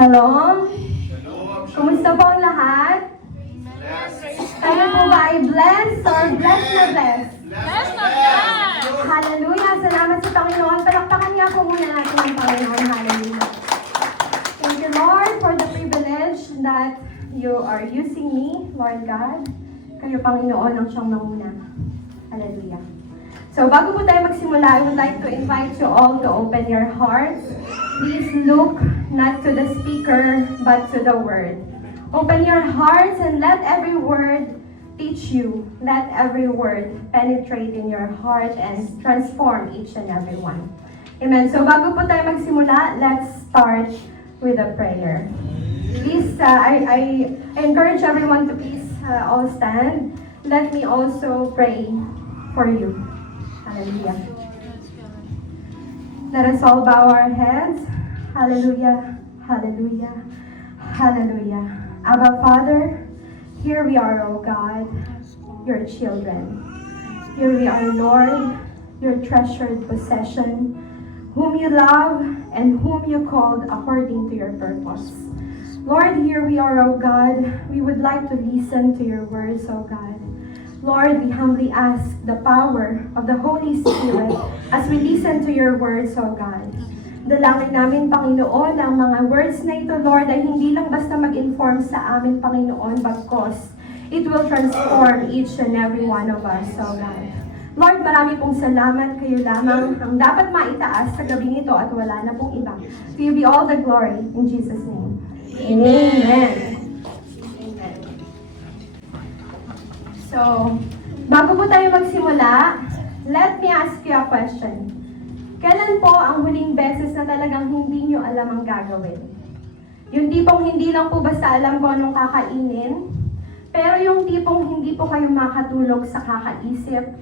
Shalom! Kumusta po ang lahat? Kayo po ba ay blessed or blessed na blessed? Blessed na blessed! Hallelujah! Salamat sa Panginoon. Palakpakan nga po muna natin ang Panginoon. Hallelujah! Thank you, Lord, for the privilege that you are using me, Lord God. Kayo, Panginoon, ang siyang manguna. Hallelujah! So, bago po tayo magsimula, I would like to invite you all to open your hearts. Please look not to the speaker, but to the word. Open your hearts and let every word teach you. Let every word penetrate in your heart and transform each and every one. Amen. So, bago po tayo magsimula, let's start with a prayer. Please, I encourage everyone to please all stand. Let me also pray for you. Hallelujah. Let us all bow our heads. Hallelujah. Hallelujah. Hallelujah. Abba, Father, here we are, O God, your children. Here we are, Lord, your treasured possession, whom you love and whom you called according to your purpose. Lord, here we are, O God. We would like to listen to your words, O God. Lord, we humbly ask the power of the Holy Spirit as we listen to your words, O God. Dalangin namin, Panginoon, ang mga words na ito, Lord, ay hindi lang basta mag-inform sa amin, Panginoon, bagkos it will transform each and every one of us, O God. Lord, marami pong salamat, kayo lamang ang dapat maitaas sa gabing ito at wala na pong iba. To you be all the glory, in Jesus' name. Amen. So, bago po tayo magsimula, let me ask you a question. Kailan po ang huling beses na talagang hindi nyo alam ang gagawin? Yung tipong hindi lang po basta alam kung anong kakainin, pero yung tipong hindi po kayo makatulog sa kakaisip,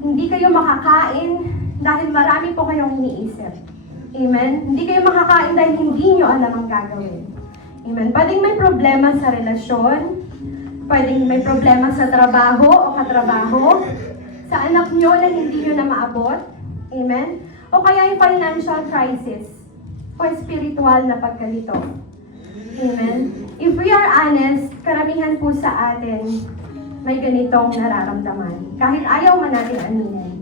hindi kayo makakain dahil marami po kayong iniisip. Amen? Hindi kayo makakain dahil hindi nyo alam ang gagawin. Amen? Pwedeng may problema sa relasyon, pwedeng may problema sa trabaho o katrabaho, sa anak nyo na hindi nyo na maabot. Amen? O kaya yung financial crisis o spiritual na pagkalito. Amen? If we are honest, karamihan po sa atin may ganitong nararamdaman. Kahit ayaw man natin aminin.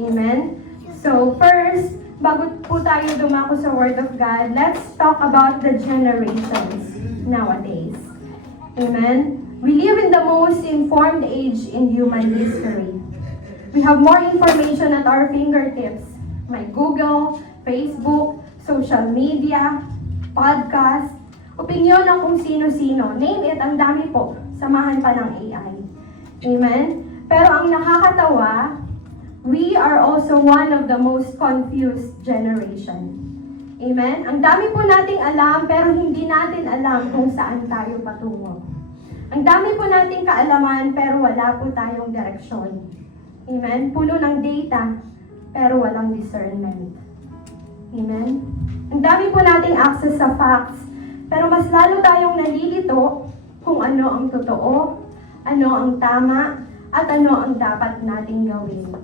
Amen? So first, bago po tayo dumako sa Word of God, let's talk about the generations nowadays. Amen? We live in the most informed age in human history. We have more information at our fingertips. May Google, Facebook, social media, podcast, opinion ng kung sino-sino. Name it, ang dami po. Samahan pa ng AI. Amen? Pero ang nakakatawa, we are also one of the most confused generation. Amen? Ang dami po nating alam, pero hindi natin alam kung saan tayo patungo. Ang dami po nating kaalaman, pero wala po tayong direksyon. Amen? Puno ng data, pero walang discernment. Amen? Ang dami po nating access sa facts, pero mas lalo tayong nalilito kung ano ang totoo, ano ang tama, at ano ang dapat nating gawin.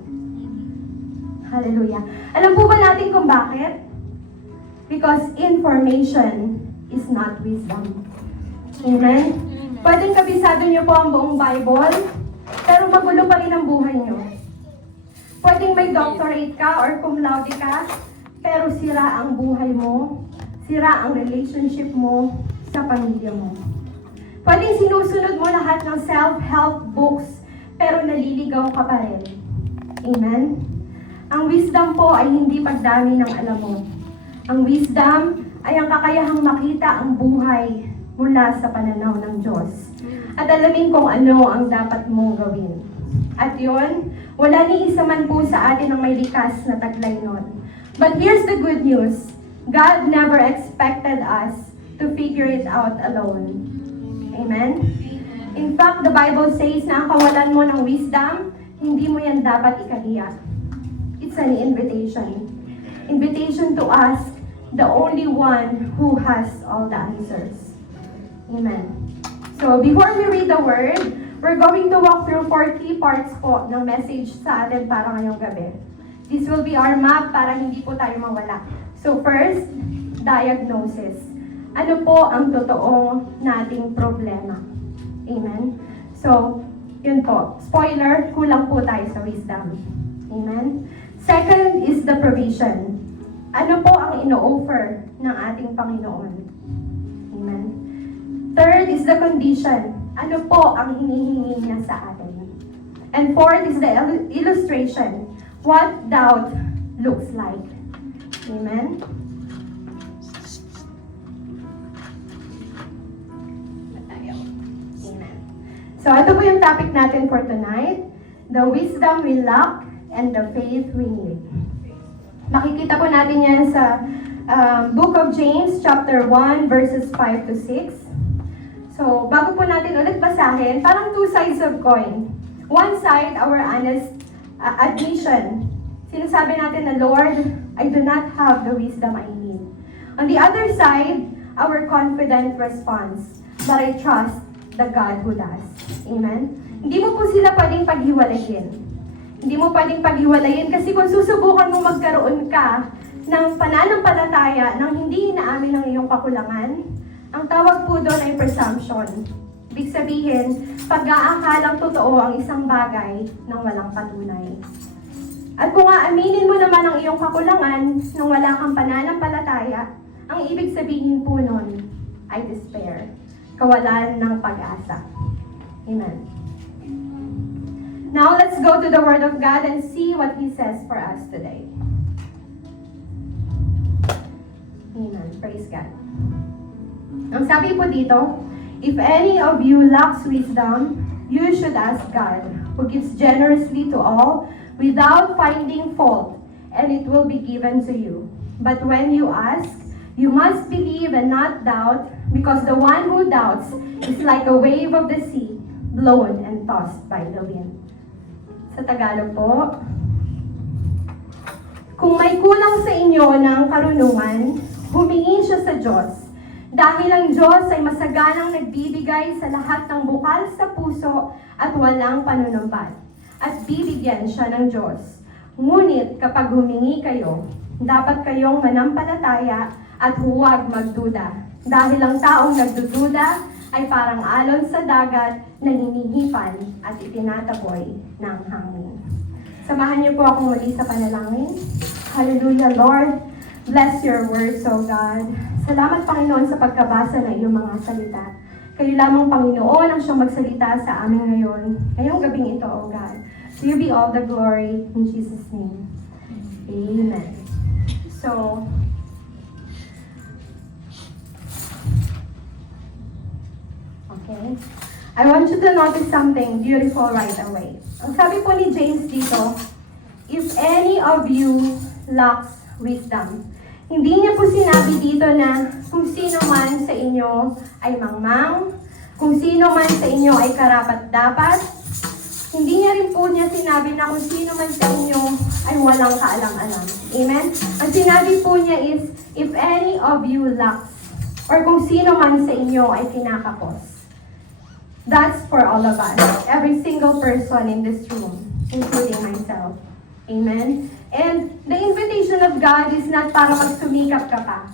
Hallelujah. Alam po ba natin kung bakit? Because information is not wisdom. Amen? Pwedeng kabisado niyo po ang buong Bible, pero magulo pa rin ang buhay niyo. Pwedeng may doctorate ka or cum laude ka, pero sira ang buhay mo, sira ang relationship mo sa pamilya mo. Pwedeng sinusunod mo lahat ng self-help books, pero naliligaw ka pa rin. Amen? Ang wisdom po ay hindi pagdami ng alam mo. Ang wisdom ay ang kakayahang makita ang buhay mula sa pananaw ng Diyos. At alamin kung ano ang dapat mong gawin. At yun, wala ni isa man po sa atin ang may likas na taglay nun. But here's the good news. God never expected us to figure it out alone. Amen? In fact, the Bible says na ang kawalan mo ng wisdom, hindi mo yan dapat ikahiya. It's an invitation. Invitation to ask the only one who has all the answers. Amen. So, before we read the word, we're going to walk through 4 key parts po ng message sa atin para ngayong gabi. This will be our map para hindi po tayo mawala. So first, diagnosis. ano po ang totoong nating problema. Amen? So, yun po. Spoiler, kulang po tayo sa wisdom. Amen? Second is the provision. Ano po ang ino-offer ng ating Panginoon? Amen? Third is the condition. Ano po ang hinihingi niya sa atin? And fourth is the illustration. What doubt looks like. Amen? Amen. So, ito po yung topic natin for tonight. The wisdom we lack and the faith we need. Makikita po natin yan sa Book of James, chapter 1, verses 5 to 6. So, bago po natin ulit basahin, parang two sides of coin. One side, our honest admission. Sinasabi natin na, Lord, I do not have the wisdom I need. On the other side, our confident response, but I trust the God who does. Amen? Hindi mo po sila pwedeng paghiwalayin. Hindi mo pwedeng paghiwalayin kasi kung susubukan mo magkaroon ka ng pananampalataya nang hindi inaamin ng iyong kakulangan, ang tawag po doon ay presumption. Ibig sabihin, pag-aakalang totoo ang isang bagay nang walang patunay. At kung aaminin mo naman ang iyong kakulangan nang wala kang pananampalataya, ang ibig sabihin po nun ay despair, kawalan ng pag-asa. Amen. Now let's go to the Word of God and see what He says for us today. Amen. Praise God. Ang sabi po dito, if any of you lacks wisdom, you should ask God, who gives generously to all, without finding fault, and it will be given to you. But when you ask, you must believe and not doubt, because the one who doubts is like a wave of the sea, blown and tossed by the wind. Sa Tagalog po, kung may kulang sa inyo ng karunungan, humingi siya sa Diyos. Dahil ang Diyos ay masaganang nagbibigay sa lahat ng bukal sa puso at walang panunumbat. At bibigyan siya ng Diyos. Ngunit kapag humingi kayo, dapat kayong manampalataya at huwag magduda. Dahil ang taong nagdududa ay parang alon sa dagat na hinihipan at itinataboy ng hangin. Samahan niyo po akong muli sa panalangin. Hallelujah, Lord. Bless your words, O God. Salamat, Panginoon, sa pagkabasa ng iyong mga salita. Kayo lamang, Panginoon, ang siyang magsalita sa amin ngayon. Ngayong gabing ito, O God. To you be all the glory in Jesus' name. Amen. So, okay. I want you to notice something beautiful right away. Ang sabi po ni James dito, if any of you lacks wisdom. Hindi niya po sinabi dito na kung sino man sa inyo ay mangmang, kung sino man sa inyo ay karapat-dapat. Hindi niya rin po niya sinabi na kung sino man sa inyo ay walang kaalam-alam. Amen? Ang sinabi po niya is, if any of you lacks, or kung sino man sa inyo ay kinakapos. That's for all of us. Every single person in this room, including myself. Amen? And the invitation of God is not para magsumikap ka pa,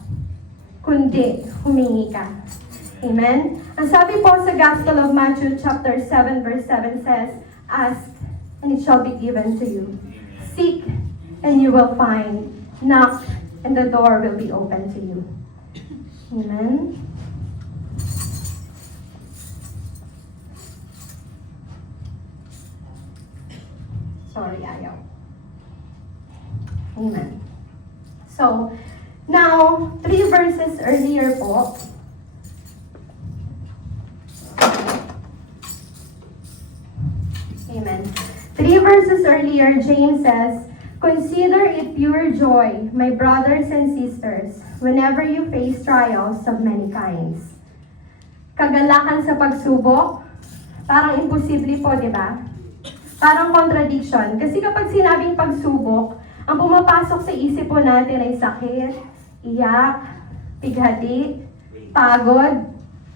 kundi humingi ka. Amen? Ang sabi po sa Gospel of Matthew chapter 7 verse 7 says, ask and it shall be given to you. Seek and you will find. Knock and the door will be open to you. Amen? Sorry, ayaw. Amen. So, now, 3 verses earlier po, amen. 3 verses earlier, James says, consider it pure joy, my brothers and sisters, whenever you face trials of many kinds. Kagalakan sa pagsubok, parang imposible po, di ba? Parang contradiction. Kasi kapag sinabing pagsubok, ang pumapasok sa isip po natin ay sakit, iyak, pighati, pagod,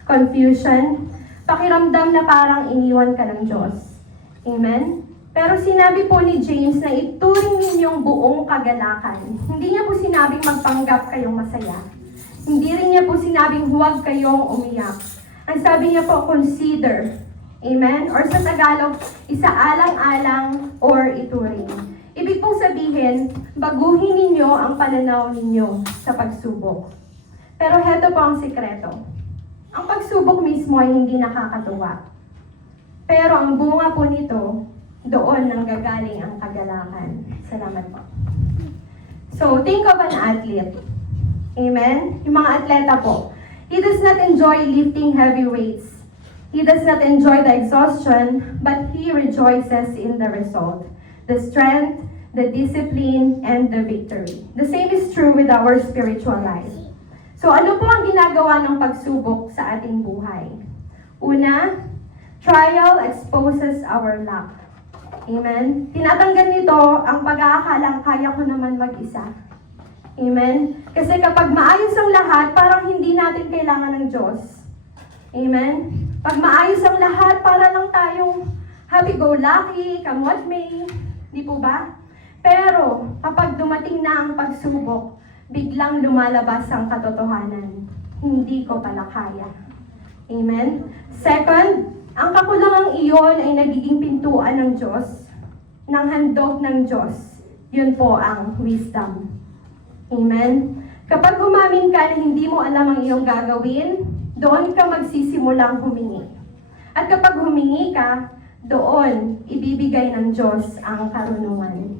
confusion, pakiramdam na parang iniwan ka ng Diyos. Amen? Pero sinabi po ni James na ituring ninyong buong kagalakan. Hindi niya po sinabing magpanggap kayong masaya. Hindi rin niya po sinabing huwag kayong umiyak. Ang sabi niya po, consider. Amen? Or sa Tagalog, isaalang-alang or ituring. Ibig pong sabihin, baguhin ninyo ang pananaw ninyo sa pagsubok. Pero heto po ang sikreto. Ang pagsubok mismo ay hindi nakakatuwa. Pero ang bunga po nito, doon nanggagaling ang kagalakan. Salamat po. So, think of an athlete. Amen? Yung mga atleta po. He does not enjoy lifting heavy weights. He does not enjoy the exhaustion, but he rejoices in the result. The strength, the discipline, and the victory. The same is true with our spiritual life. So ano po ang ginagawa ng pagsubok sa ating buhay? Una, trial exposes our lack. Amen? Tinatanggal nito ang pag-aakalang kaya ko naman mag-isa. Amen? Kasi kapag maayos ang lahat, parang hindi natin kailangan ng Diyos. Amen? Pag maayos ang lahat, para lang tayong happy-go-lucky, come what may. Di po ba? Pero, kapag dumating na ang pagsubok, biglang lumalabas ang katotohanan. Hindi ko pala kaya. Amen? Second, ang kakulangang iyon ay nagiging pintuan ng Diyos, ng handog ng Diyos. Yun po ang wisdom. Amen? Kapag umamin ka na hindi mo alam ang iyong gagawin, doon ka magsisimulang humingi. At kapag humingi ka, doon ibibigay ng Diyos ang karunungan.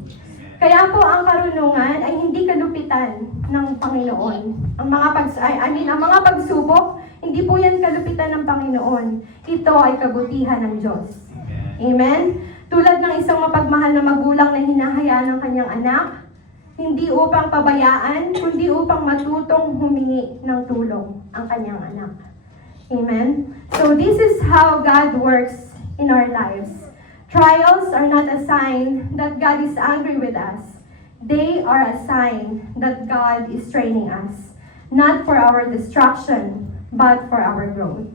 Kaya po ang karunungan ay hindi kalupitan ng Panginoon. Ang mga pagsubok, hindi po yan kalupitan ng Panginoon. Ito ay kabutihan ng Diyos. Amen? Tulad ng isang mapagmahal na magulang na hinahayaan ng kanyang anak, hindi upang pabayaan, kundi upang matutong humingi ng tulong ang kanyang anak. Amen? So this is how God works in our lives. Trials are not a sign that God is angry with us. They are a sign that God is training us, not for our destruction, but for our growth.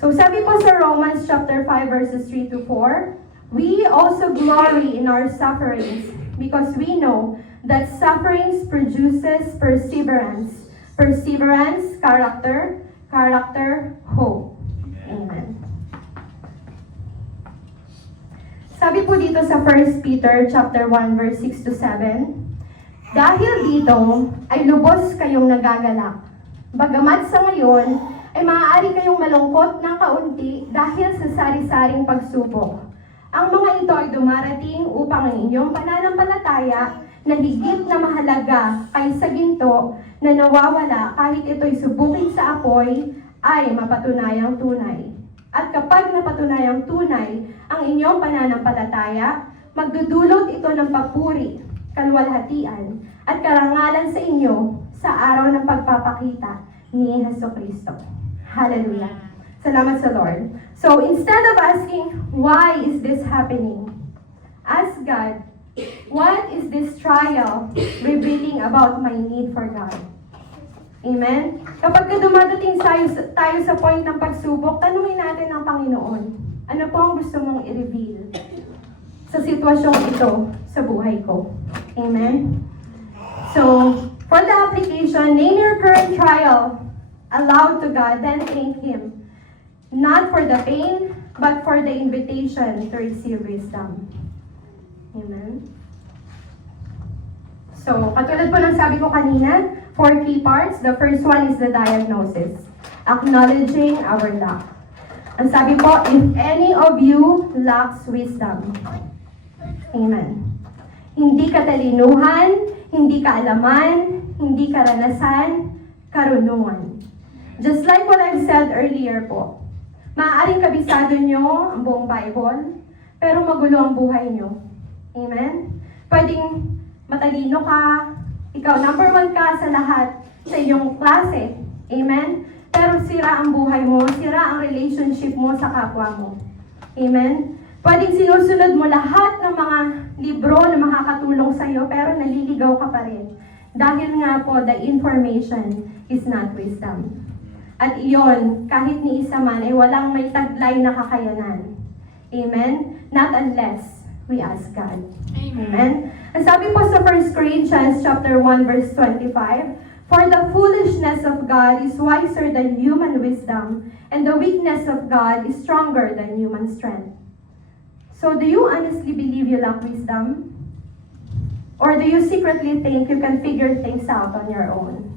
So sabi po sa Romans chapter 5 verses 3 to 4, we also glory in our sufferings because we know that sufferings produces perseverance. Perseverance, character. Character, hope. Amen. Sabi po dito sa 1 Peter chapter 1 verse 6 to 7, dahil dito ay lubos kayong nagagalak. Bagamat sa ngayon ay maaari kayong malungkot ng kaunti dahil sa sari-saring pagsubok. Ang mga ito ay dumarating upang ang inyong pananampalataya na higit na mahalaga kaysa ginto na nawawala kahit ito'y subukin sa apoy ay mapatunayang tunay. At kapag napatunayang tunay ang inyong pananampalataya, magdudulot ito ng papuri, kalwalhatian, at karangalan sa inyo sa araw ng pagpapakita ni Jesucristo. Hallelujah. Salamat sa Lord. So instead of asking, why is this happening? Ask God, what is this trial revealing about my need for God? Amen? Kapag dumadating tayo sa point ng pagsubok, tanungin natin ang Panginoon, ano po ang gusto mong i-reveal sa sitwasyong ito sa buhay ko? Amen? So, for the application, name your current trial aloud to God, then thank Him. Not for the pain, but for the invitation to receive wisdom. Amen? So, katulad po ng sabi ko kanina, 4 key parts. The first one is the diagnosis. Acknowledging our lack. Ang sabi po, if any of you lacks wisdom. Amen. Hindi katalinuhan, hindi kaalaman, hindi karanasan, karunungan. Just like what I've said earlier po, maaaring kabisado nyo ang buong Bible, pero magulo ang buhay nyo. Amen? Pwedeng matalino ka, ikaw number 1 ka sa lahat sa iyong klase. Amen? Pero sira ang buhay mo, sira ang relationship mo sa kapwa mo. Amen? Pwedeng sinusunod mo lahat ng mga libro na makakatulong sa iyo, pero naliligaw ka pa rin. Dahil nga po, the information is not wisdom. At iyon, kahit ni isa man, ay walang may taglay na kakayanan. Amen? Not unless we ask God. Amen? Ang sabi po sa 1 Corinthians chapter 1 verse 25, For the foolishness of God is wiser than human wisdom, and the weakness of God is stronger than human strength. So do you honestly believe you lack wisdom? Or do you secretly think you can figure things out on your own?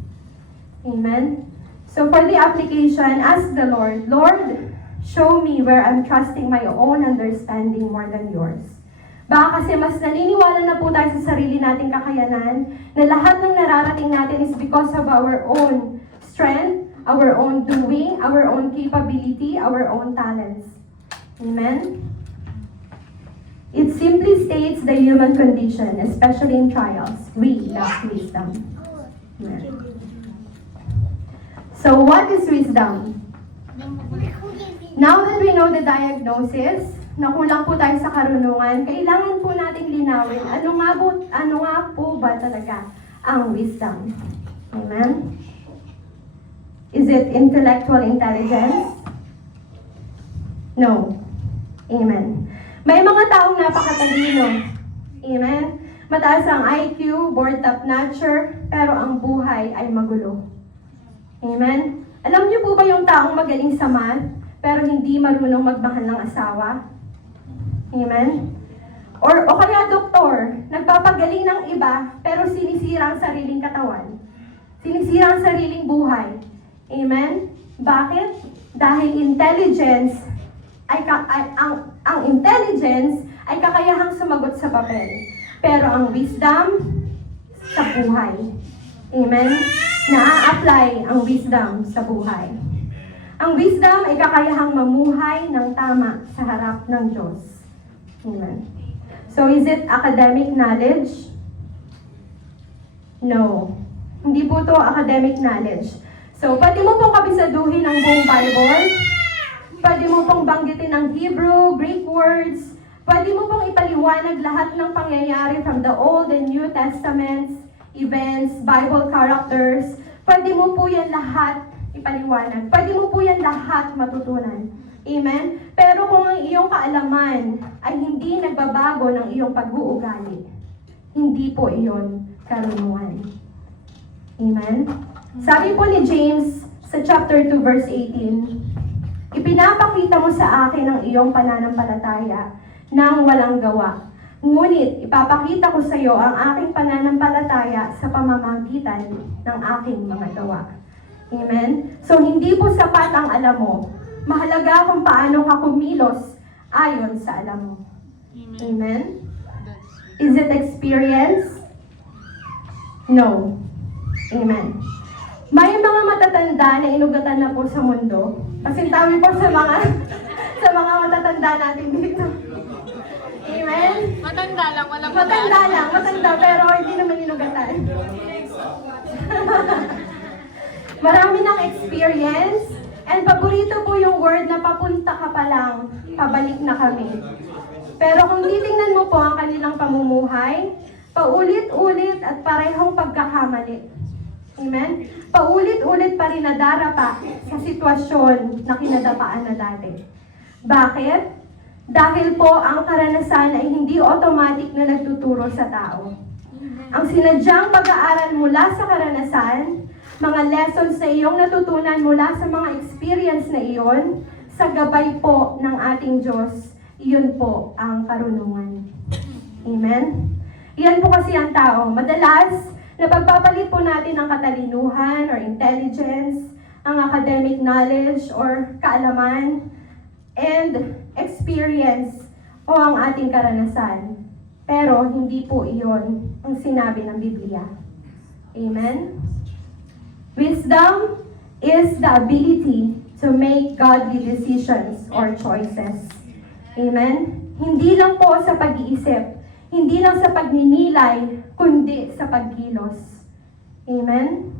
Amen? So for the application, ask the Lord, Lord, show me where I'm trusting my own understanding more than yours. Baka kasi mas naniniwala na po tayo sa sarili nating kakayanan na lahat ng nararating natin is because of our own strength, our own doing, our own capability, our own talents. Amen? It simply states the human condition, especially in trials. We lack wisdom. Amen. So what is wisdom? Now that we know the diagnosis, na kulang po tayo sa karunungan, kailangan po nating linawin ano nga po ba talaga ang wisdom. Amen? Is it intellectual intelligence? No. Amen. May mga taong napakatalino. Amen? Mataas ang IQ, board top-notcher, pero ang buhay ay magulo. Amen? Alam niyo po ba yung taong magaling sa math, pero hindi marunong magmahal ng asawa? Amen? O kaya doktor, nagpapagaling ng iba, pero sinisira ang sariling katawan. Sinisira ang sariling buhay. Amen? Bakit? Dahil intelligence ang intelligence ay kakayahang sumagot sa papel. Pero ang wisdom, sa buhay. Amen? Naa-apply ang wisdom sa buhay. Ang wisdom ay kakayahang mamuhay ng tama sa harap ng Diyos. Amen. So, is it academic knowledge? No. Hindi po to academic knowledge. So, pwede mo pong kabisaduhin ang buong Bible. Pwede mo pong banggitin ang Hebrew, Greek words. Pwede mo pong ipaliwanag lahat ng pangyayari from the Old and New Testaments, events, Bible characters. Pwede mo po yan lahat ipaliwanag. Pwede mo po yan lahat matutunan. Amen? Pero kung ang iyong kaalaman ay hindi nagbabago ng iyong pag-uugali, hindi po iyon karunungan. Amen? Sabi po ni James sa chapter 2 verse 18, ipinapakita mo sa akin ang iyong pananampalataya nang walang gawa. Ngunit ipapakita ko sa iyo ang aking pananampalataya sa pamamagitan ng aking mga gawa. Amen? So hindi po sapat ang alam mo. Mahalaga kung paano ka kumilos ayon sa alam mo. Amen? Is it experience? No. Amen. May mga matatanda na inugatan na po sa mundo. Pasintawi po sa mga matatanda natin dito. Amen? Matanda lang, walang Matanda, pero hindi naman inugatan. Marami ng experience. And paborito po yung word na papunta ka pa lang, pabalik na kami. Pero kung titingnan mo po ang kanilang pamumuhay, paulit-ulit at parehong pagkakamali. Amen? Paulit-ulit pa rin nadarapa sa sitwasyon na kinadapaan na dati. Bakit? Dahil po ang karanasan ay hindi automatic na nagtuturo sa tao. Ang sinadyang pag-aaral mula sa karanasan, mga lessons na iyong natutunan mula sa mga experience na iyon, sa gabay po ng ating Diyos, iyon po ang karunungan. Amen? Iyan po kasi ang tao. Madalas, napagpapalit po natin ang katalinuhan or intelligence, ang academic knowledge or kaalaman, and experience o ang ating karanasan. Pero hindi po iyon ang sinabi ng Biblia. Amen? Wisdom is the ability to make godly decisions or choices. Amen? Hindi lang po sa pag-iisip, hindi lang sa pagninilay, kundi sa pagkilos. Amen?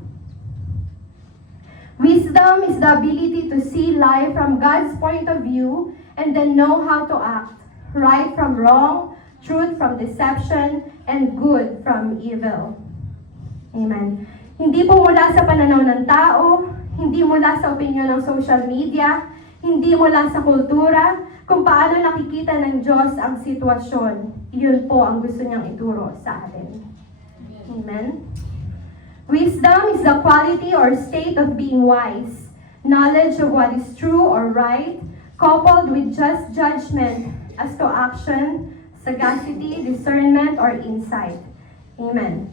Wisdom is the ability to see life from God's point of view and then know how to act. Right from wrong, truth from deception, and good from evil. Amen. Hindi po mula sa pananaw ng tao, hindi mula sa opinyon ng social media, hindi mula sa kultura, kung paano nakikita ng Diyos ang sitwasyon. Yun po ang gusto niyang ituro sa atin. Amen? Wisdom is the quality or state of being wise, knowledge of what is true or right, coupled with just judgment as to action, sagacity, discernment, or insight. Amen.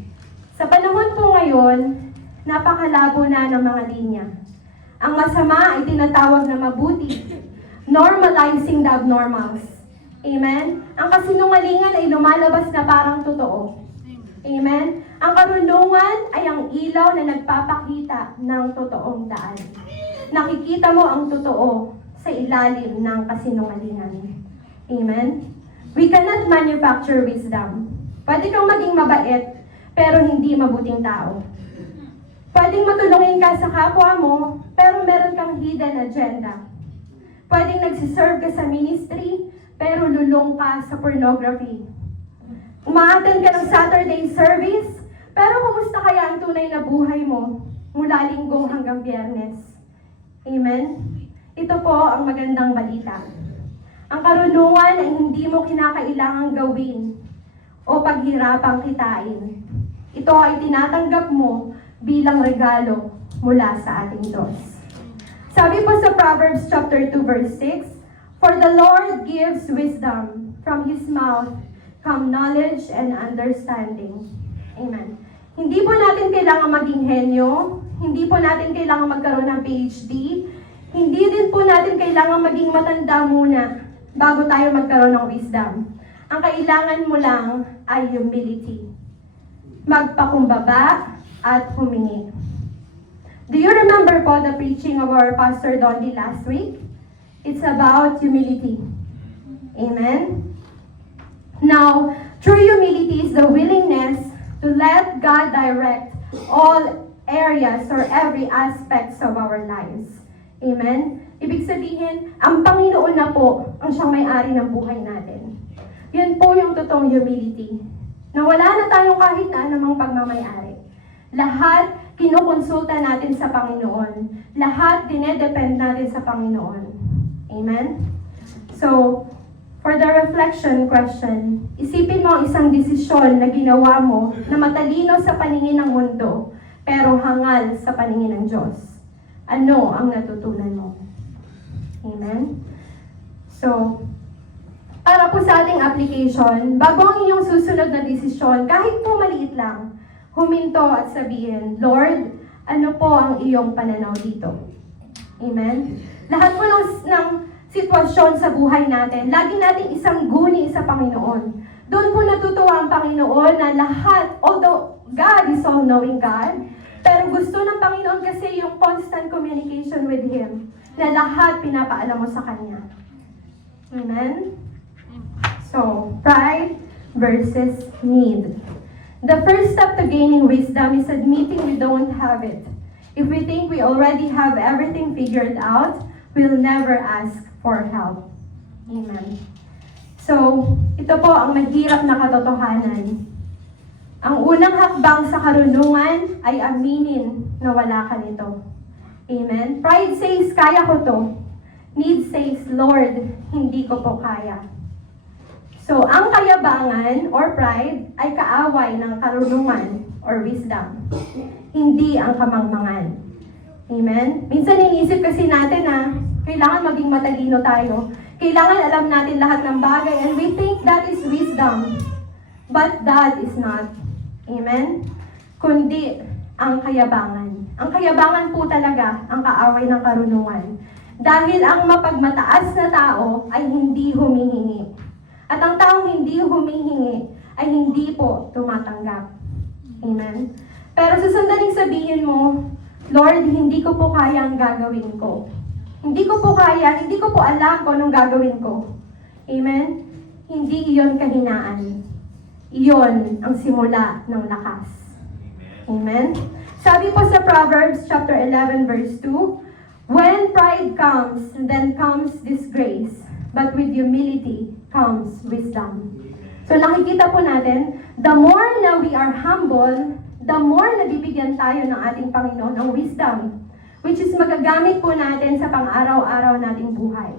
Sa panahon po ngayon, napakalabo na ng mga linya. Ang masama ay tinatawag na mabuti, normalizing the abnormals. Amen? Ang kasinungalingan ay lumalabas na parang totoo. Amen? Ang karunungan ay ang ilaw na nagpapakita ng totoong daan. Nakikita mo ang totoo sa ilalim ng kasinungalingan. Amen? We cannot manufacture wisdom. Pwede kang maging mabait, pero hindi mabuting tao. Pwedeng matulungin ka sa kapwa mo, pero meron kang hidden agenda. Pwedeng nagsiserve ka sa ministry, pero lulong ka sa pornography. Umaattend ka ng Saturday service, pero kumusta kaya ang tunay na buhay mo mula linggo hanggang biyernes? Amen? Ito po ang magandang balita. Ang karunungan ay hindi mo kinakailangang gawin o paghirapang kitain. Ito ay tinatanggap mo bilang regalo mula sa ating Diyos. Sabi po sa Proverbs chapter 2 verse 6, "For the Lord gives wisdom, from His mouth come knowledge and understanding." Amen. Hindi po natin kailangan maging henyo, hindi po natin kailangan magkaroon ng PhD, hindi din po natin kailangan maging matanda muna bago tayo magkaroon ng wisdom. Ang kailangan mo lang ay humility. Magpakumbaba at humingi. Do you remember po the preaching of our Pastor Donnie last week? It's about humility. Amen? Now, true humility is the willingness to let God direct all areas or every aspects of our lives. Amen? Ibig sabihin, ang Panginoon na po ang siyang may-ari ng buhay natin. Yun po yung totoong humility. Na wala na tayong kahit na anumang pagmamayari. Lahat kinukonsulta natin sa Panginoon. Lahat dinedepend natin sa Panginoon. Amen? So, for the reflection question, isipin mo ang isang desisyon na ginawa mo na matalino sa paningin ng mundo, pero hangal sa paningin ng Diyos. Ano ang natutunan mo? Amen? So, para po sa ating application, bago ang iyong susunod na desisyon, kahit po maliit lang, huminto at sabihin, "Lord, ano po ang iyong pananaw dito?" Amen? Lahat po ng sitwasyon sa buhay natin, lagi nating isang guni sa Panginoon. Doon po natutuwa ang Panginoon na lahat, although God is all-knowing God, pero gusto ng Panginoon kasi yung constant communication with Him, na lahat pinapaalam mo sa Kanya. Amen? So, pride versus need. The first step to gaining wisdom is admitting we don't have it. If we think we already have everything figured out, we'll never ask for help. Amen. So, ito po ang mahirap na katotohanan. Ang unang hakbang sa karunungan ay aminin na wala ka nito. Amen. Pride says, "Kaya ko to." Need says, "Lord, hindi ko po kaya." So, ang kayabangan or pride ay kaaway ng karunungan or wisdom. Hindi ang kamangmangan. Amen? Minsan inisip kasi natin na kailangan maging matalino tayo. Kailangan alam natin lahat ng bagay and we think that is wisdom. But that is not. Amen? Kundi ang kayabangan. Ang kayabangan po talaga ang kaaway ng karunungan. Dahil ang mapagmataas na tao ay hindi humihingi. At ang taong hindi humihingi ay hindi po tumatanggap. Amen? Pero sa sandaling sabihin mo, "Lord, hindi ko po kaya ang gagawin ko. Hindi ko po kaya, hindi ko po alam kung anong gagawin ko." Amen? Hindi iyon kahinaan. Iyon ang simula ng lakas. Amen? Sabi po sa Proverbs chapter 11 verse 2, "When pride comes, then comes disgrace. But with humility comes wisdom." So nakikita po natin, the more na we are humble, the more na bibigyan tayo ng ating Panginoon ng wisdom, which is magagamit po natin sa pang-araw-araw nating buhay.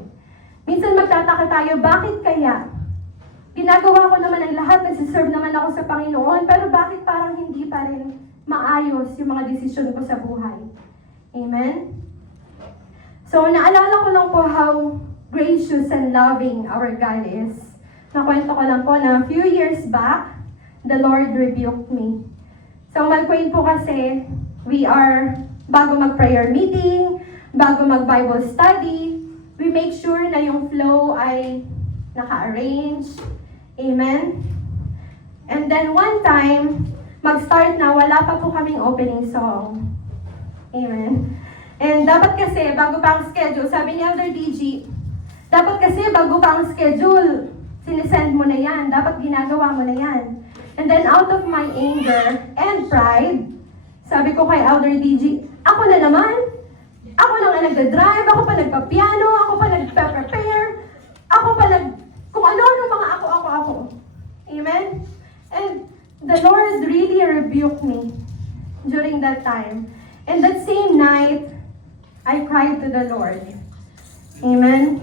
Minsan magtataka tayo, bakit kaya? Ginagawa ko naman ang lahat, nagsiserve naman ako sa Panginoon, pero bakit parang hindi pa rin maayos yung mga desisyon ko sa buhay. Amen? So, naalala ko lang po how gracious and loving our God is. Nakwento ko lang po na a few years back, the Lord rebuked me. So, Malquain po kasi, we are, bago mag-prayer meeting, bago mag-Bible study, we make sure na yung flow ay naka-arrange. Amen? And then one time, mag-start na, wala pa po kaming opening song. Amen? And dapat kasi, bago pa ang schedule, sabi ni Elder DG, dapat kasi bago pa ang schedule, sinisend mo na yan, dapat ginagawa mo na yan. And then out of my anger and pride, sabi ko kay Elder DG, ako na naman, ako na nga nagda-drive, ako pa nagpa-piano, ako pa nagpa-prepare, ako pa kung ano-ano mga ako. Amen? And the Lord really rebuked me during that time. And that same night, I cried to the Lord. Amen?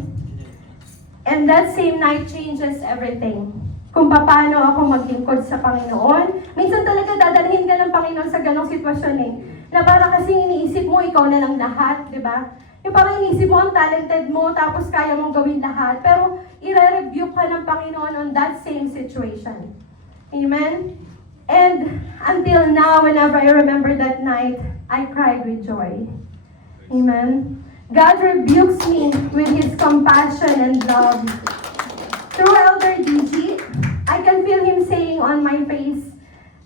And that same night changes everything. Kung paano ako maglingkod sa Panginoon. Minsan talaga dadalhin ka ng Panginoon sa ganong sitwasyon eh. Na parang kasi iniisip mo, ikaw na lang lahat, di ba? Yung parang iniisip mo, ang talented mo, tapos kaya mong gawin lahat. Pero i-rebuke ka ng Panginoon on that same situation. Amen? And until now, whenever I remember that night, I cried with joy. Amen? God rebukes me with His compassion and love. Through Elder DG, I can feel Him saying on my face,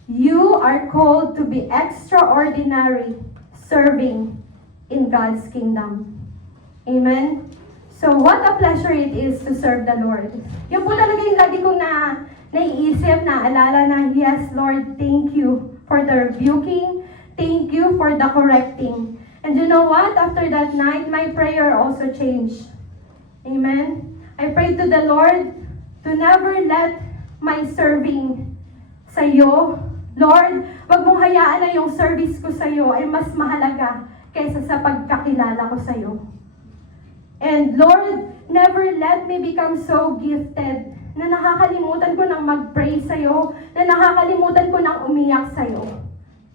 you are called to be extraordinary, serving in God's kingdom. Amen? So what a pleasure it is to serve the Lord. Yung po talaga yung lagi kong naiisip, naalala na, yes, Lord, thank you for the rebuking. Thank you for the correcting. And you know what? After that night, my prayer also changed. Amen? I prayed to the Lord to never let my serving sa iyo, Lord, wag mong hayaan na yung service ko sa iyo ay mas mahalaga kaysa sa pagkakilala ko sa iyo. And Lord, never let me become so gifted na nakakalimutan ko nang mag-pray sa iyo, na nakakalimutan ko nang umiyak sa iyo.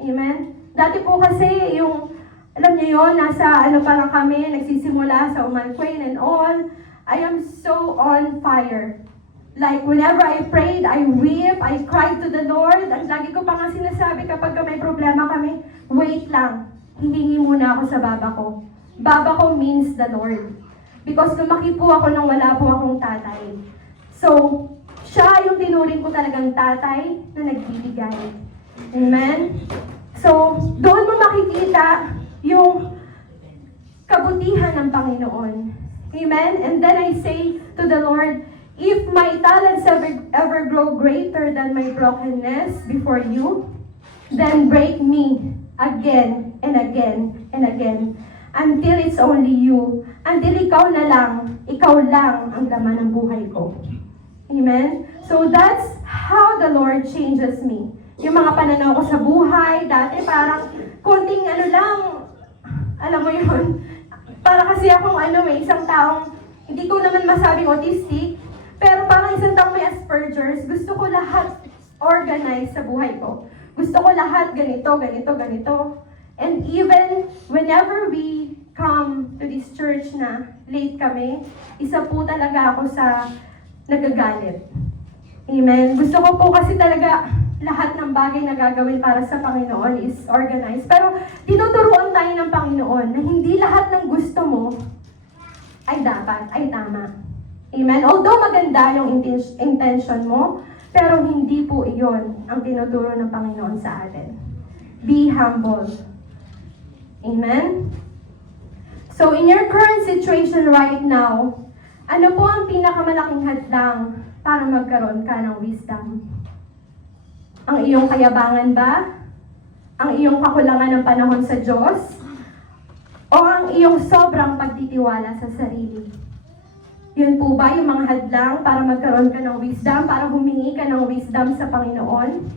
Amen? Dati po kasi yung, alam niyo yun, nasa pa lang kami, nagsisimula sa Umalquain and all, I am so on fire. Like, whenever I prayed, I weep, I cried to the Lord. Ang lagi ko pa nga sinasabi kapag may problema kami, wait lang, hihingi muna ako sa baba ko. Baba ko means the Lord. Because lumaki po ako nang wala po akong tatay. So, siya yung tinuring ko talagang tatay na nagbibigay. Amen? So, doon mo makikita yung kabutihan ng Panginoon. Amen? And then I say to the Lord, if my talents ever grow greater than my brokenness before you, then break me again and again and again until it's only you. Until ikaw lang ang laman ng buhay ko. Amen? So that's how the Lord changes me. Yung mga pananaw ko sa buhay, dati parang konting lang, alam mo yun, para kasi akong isang taong, hindi ko naman masabing autistic, pero parang isang taong may Asperger's, gusto ko lahat organized sa buhay ko. Gusto ko lahat ganito. And even whenever we come to this church na late kami, isa po talaga ako sa nagagalit. Amen? Gusto ko po kasi talaga lahat ng bagay na gagawin para sa Panginoon is organized. Pero tinuturuan tayo ng Panginoon na hindi lahat ng gusto mo ay dapat, ay tama. Amen? Although maganda yung intention mo, pero hindi po iyon ang tinuturo ng Panginoon sa atin. Be humble. Amen? So in your current situation right now, ano po ang pinakamalaking hadlang para magkaroon ka ng wisdom? Ang iyong kayabangan ba? Ang iyong kakulangan ng panahon sa Diyos? O ang iyong sobrang pagtitiwala sa sarili? Yun po ba yung mga hadlang para magkaroon ka ng wisdom, para humingi ka ng wisdom sa Panginoon?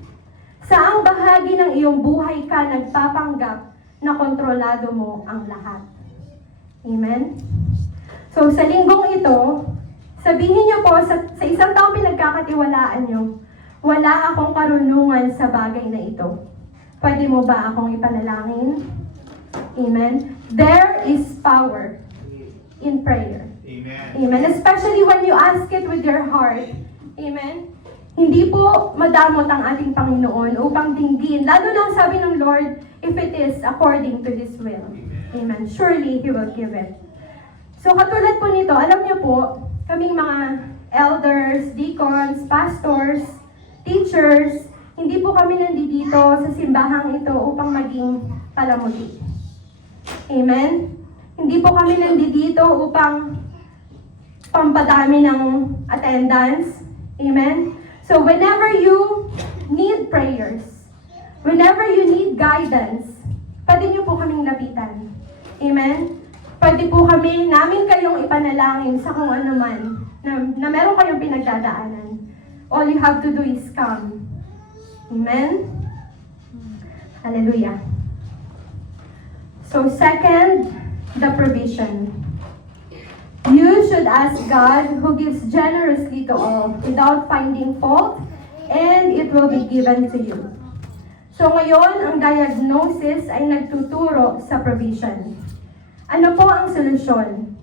Saang bahagi ng iyong buhay ka nagpapanggap na kontrolado mo ang lahat? Amen? So sa linggong ito, sabihin niyo po sa isang taong pinagkakatiwalaan niyo, wala akong karunungan sa bagay na ito. Pwede mo ba akong ipanalangin? Amen. There is power in prayer. Amen. Amen. Especially when you ask it with your heart. Amen. Hindi po madamot ang ating Panginoon upang dinggin. Lalo lang sabi ng Lord, if it is according to His will. Amen. Surely He will give it. So katulad po nito, alam niyo po, kaming mga elders, deacons, pastors, teachers, hindi po kami nandito sa simbahang ito upang maging palamuti. Amen? Hindi po kami nandito upang pampadami ng attendance. Amen? So whenever you need prayers, whenever you need guidance, pwede niyo po kaming lapitan. Amen? Pwede po namin kayong ipanalangin sa kung ano man na meron kayong pinagdadaanan. All you have to do is come. Amen? Hallelujah. So second, the provision. You should ask God who gives generously to all without finding fault, and it will be given to you. So ngayon, ang diagnosis ay nagtuturo sa provision. Ano po ang solusyon?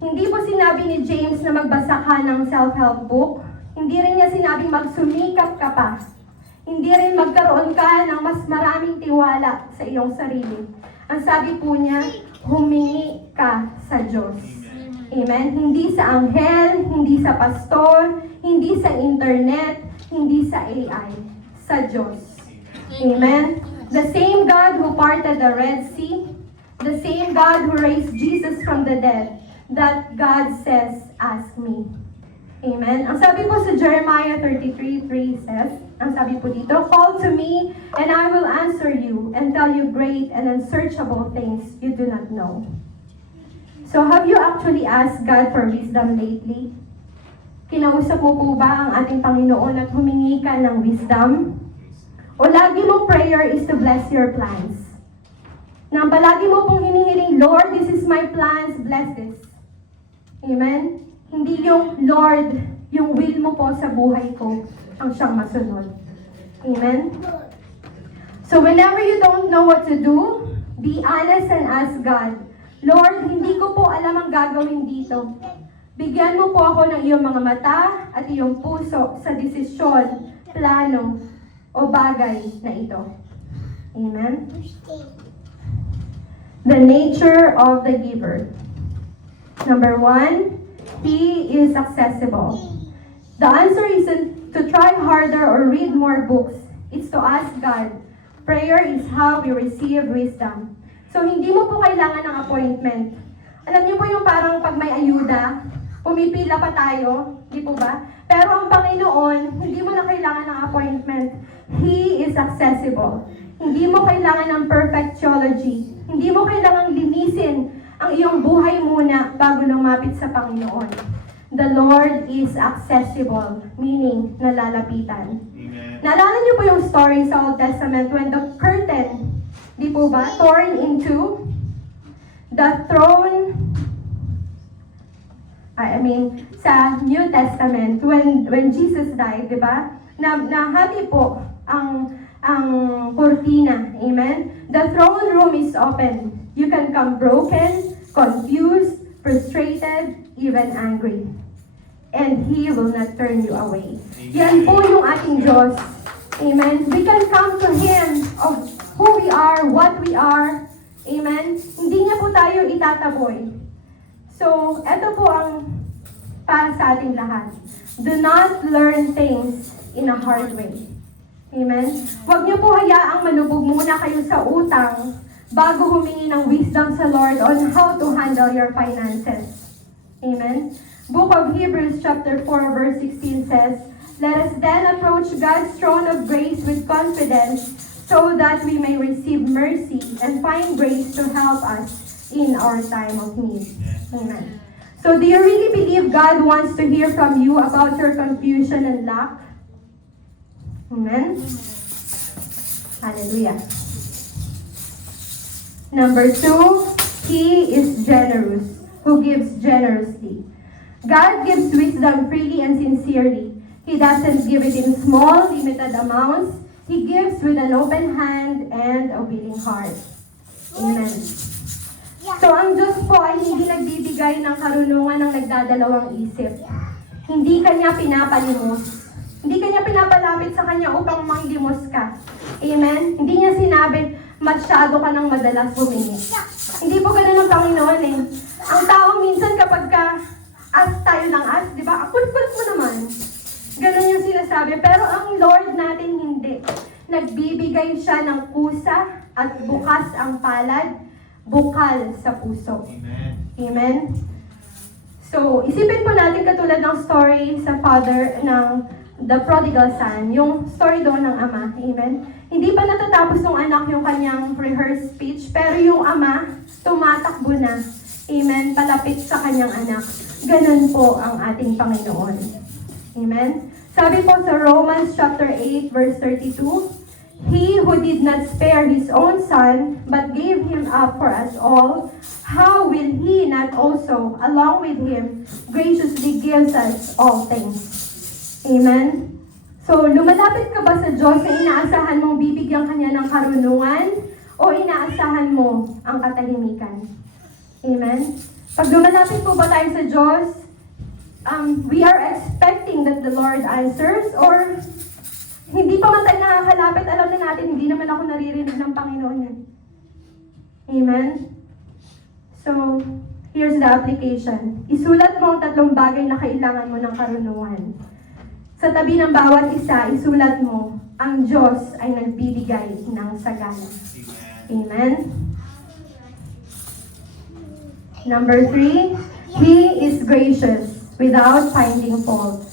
Hindi po sinabi ni James na magbasa ka ng self-help book. Hindi rin niya sinabing magsumikap ka pa. Hindi rin magkaroon ka ng mas maraming tiwala sa iyong sarili. Ang sabi po niya, humingi ka sa Diyos. Amen? Hindi sa anghel, hindi sa pastor, hindi sa internet, hindi sa AI. Sa Diyos. Amen? The same God who parted the Red Sea, the same God who raised Jesus from the dead, that God says, ask me. Amen? Ang sabi po sa Jeremiah 33:3 says, ang sabi po dito, call to me, and I will answer you, and tell you great and unsearchable things you do not know. So have you actually asked God for wisdom lately? Kinausap mo po ba ang ating Panginoon at humingi ka ng wisdom? O lagi mong prayer is to bless your plans? Nang palagi mo pong hinihiling, Lord, this is my plans, bless this. Amen? Hindi yung Lord, yung will mo po sa buhay ko ang siyang masunod. Amen? So whenever you don't know what to do, be honest and ask God, Lord, hindi ko po alam ang gagawin dito. Bigyan mo po ako ng iyong mga mata at iyong puso sa desisyon, plano, o bagay na ito. Amen? The nature of the giver. Number 1, He is accessible. The answer isn't to try harder or read more books. It's to ask God. Prayer is how we receive wisdom. So, hindi mo po kailangan ng appointment. Alam niyo po yung parang pag may ayuda, pumipila pa tayo, di po ba? Pero ang Panginoon, hindi mo na kailangan ng appointment. He is accessible. Hindi mo kailangan ng perfect theology. Hindi mo kailangang linisin ang iyong buhay muna bago lumapit sa Panginoon. The Lord is accessible, meaning nalalapitan. Amen. Naalala niyo po yung story sa Old Testament when the curtain, di po ba, torn into the throne, sa New Testament, when Jesus died, di ba? Nahati po ang kurtina. Amen? The throne room is open. You can come broken, confused, frustrated, even angry. And He will not turn you away. Yan po yung ating Diyos. Amen? We can come to Him of who we are, what we are. Amen? Hindi niya po tayo itataboy. So, eto po ang para sa ating lahat. Do not learn things in a hard way. Amen? Huwag niyo po hayaang malubog muna kayo sa utang bago humingi ng wisdom sa Lord on how to handle your finances. Amen? Book of Hebrews chapter 4 verse 16 says, let us then approach God's throne of grace with confidence so that we may receive mercy and find grace to help us in our time of need. Amen. So do you really believe God wants to hear from you about your confusion and lack? Amen? Hallelujah. Number 2, He is generous, who gives generously. God gives wisdom freely and sincerely. He doesn't give it in small, limited amounts. He gives with an open hand and a willing heart. Amen. So ang Diyos po ay hindi nagbibigay ng karunungan ng nagdadalawang isip. Hindi Kanya pinapalimos. Hindi Kanya pinapalapit sa Kanya upang manglimos ka. Amen? Hindi niya sinabi, masyado ka nang madalas humingi. Hindi po ganun ang Panginoon eh. Ang tao minsan kapag ask tayo ng ask, di ba? Kulit-kulit mo naman. Ganun yung sinasabi. Pero ang Lord natin hindi. Nagbibigay siya ng kusa at bukas ang palad, bukal sa puso. Amen. Amen? So, isipin po natin katulad ng story sa father ng the prodigal son, yung story doon ng ama. Amen? Hindi pa natatapos ng anak yung kanyang rehearsed speech, pero yung ama, tumatakbo na. Amen? Palapit sa kanyang anak. Ganun po ang ating Panginoon. Amen? Sabi po sa Romans chapter 8, verse 32, He who did not spare His own Son, but gave Him up for us all, how will He not also, along with Him, graciously gives us all things? Amen? So, lumalapit ka ba sa Diyos na inaasahan mong bibigyan Kanya ng karunungan o inaasahan mo ang katahimikan? Amen? Pag lumalapit po ba tayo sa Diyos, we are expecting that the Lord answers or hindi pa man tayo nakakalapit, alam na natin, hindi naman ako naririnig ng Panginoon yan. Amen? So, here's the application. Isulat mo ang 3 bagay na kailangan mo ng karunungan. Sa tabi ng bawat isa, isulat mo, ang Diyos ay nagbibigay ng sagana. Amen? Number 3, He is gracious without finding fault.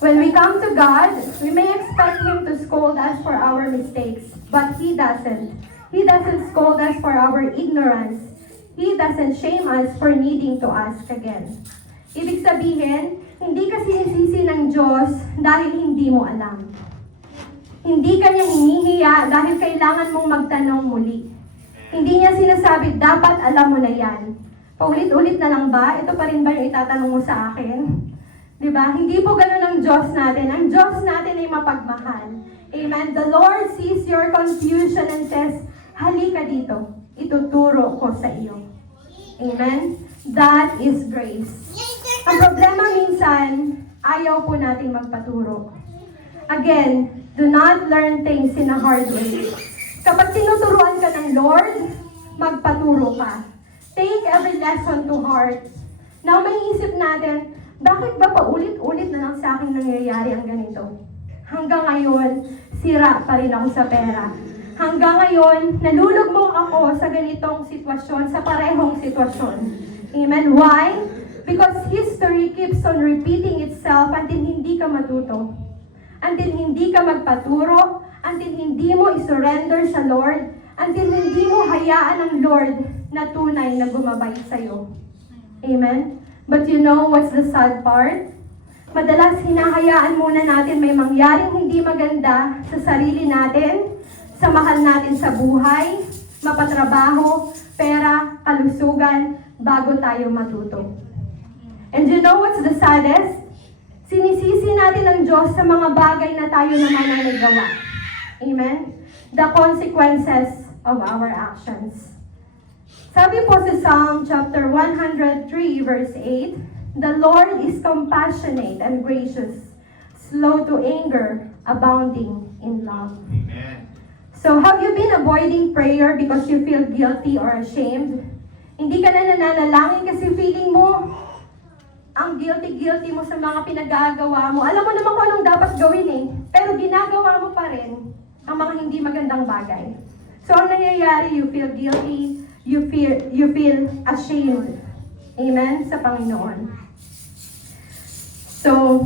When we come to God, we may expect Him to scold us for our mistakes, but He doesn't. He doesn't scold us for our ignorance. He doesn't shame us for needing to ask again. Ibig sabihin, hindi ka sinisisi ng Diyos dahil hindi mo alam. Hindi ka niya hinihiya dahil kailangan mong magtanong muli. Hindi niya sinasabi, dapat alam mo na yan. Paulit-ulit na lang ba? Ito pa rin ba yung itatanong mo sa akin? Diba? Hindi po ganun ang Diyos natin. Ang Diyos natin ay mapagmahal. Amen? The Lord sees your confusion and says, halika dito. Ituturo ko sa iyo. Amen? That is grace. Ang problema minsan, ayaw po nating magpaturo. Again, do not learn things in a hard way. Kapag tinuturuan ka ng Lord, magpaturo ka. Take every lesson to heart. Now, may isip natin, bakit ba paulit-ulit na lang sa akin nangyayari ang ganito? Hanggang ngayon, sira pa rin ako sa pera. Hanggang ngayon, nalulugmok ako sa ganitong sitwasyon, sa parehong sitwasyon. Amen? Why? Because history keeps on repeating itself until hindi ka matuto. Until hindi ka magpaturo, until hindi mo isurrender sa Lord, until hindi mo hayaan ang Lord na tunay na gumabay sa'yo. Amen? But you know what's the sad part? Madalas hinahayaan muna natin may mangyaring hindi maganda sa sarili natin, sa mahal natin sa buhay, mapatrabaho, pera, kalusugan, bago tayo matuto. And you know what's the saddest? Sinisisi natin ang Diyos sa mga bagay na tayo naman ang nagawa. Amen? The consequences of our actions. Sabi po sa Psalm chapter 103 verse 8, The Lord is compassionate and gracious, slow to anger, abounding in love. Amen. So have you been avoiding prayer because you feel guilty or ashamed? Hindi ka na nananalangin kasi feeling mo ang guilty mo sa mga pinagagawa mo. Alam mo naman kung anong dapat gawin eh. Pero ginagawa mo pa rin ang mga hindi magandang bagay. So ang nangyayari, you feel guilty, you feel ashamed. Amen? Sa Panginoon. So,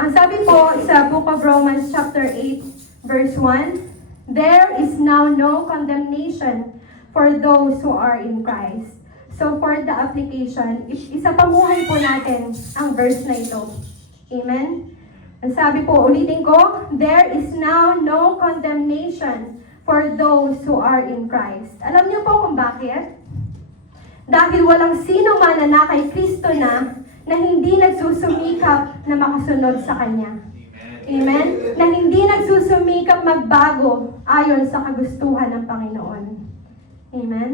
ang sabi po sa Book of Romans chapter 8, verse 1, There is now no condemnation for those who are in Christ. So for the application, isa pamuhay po natin ang verse na ito. Amen? Ang sabi po, ulitin ko, there is now no condemnation for those who are in Christ. Alam niyo po kung bakit? Dahil walang sino man na kay Kristo na hindi nagsusumikap na makasunod sa Kanya. Amen. Amen? Na hindi nagsusumikap magbago ayon sa kagustuhan ng Panginoon. Amen?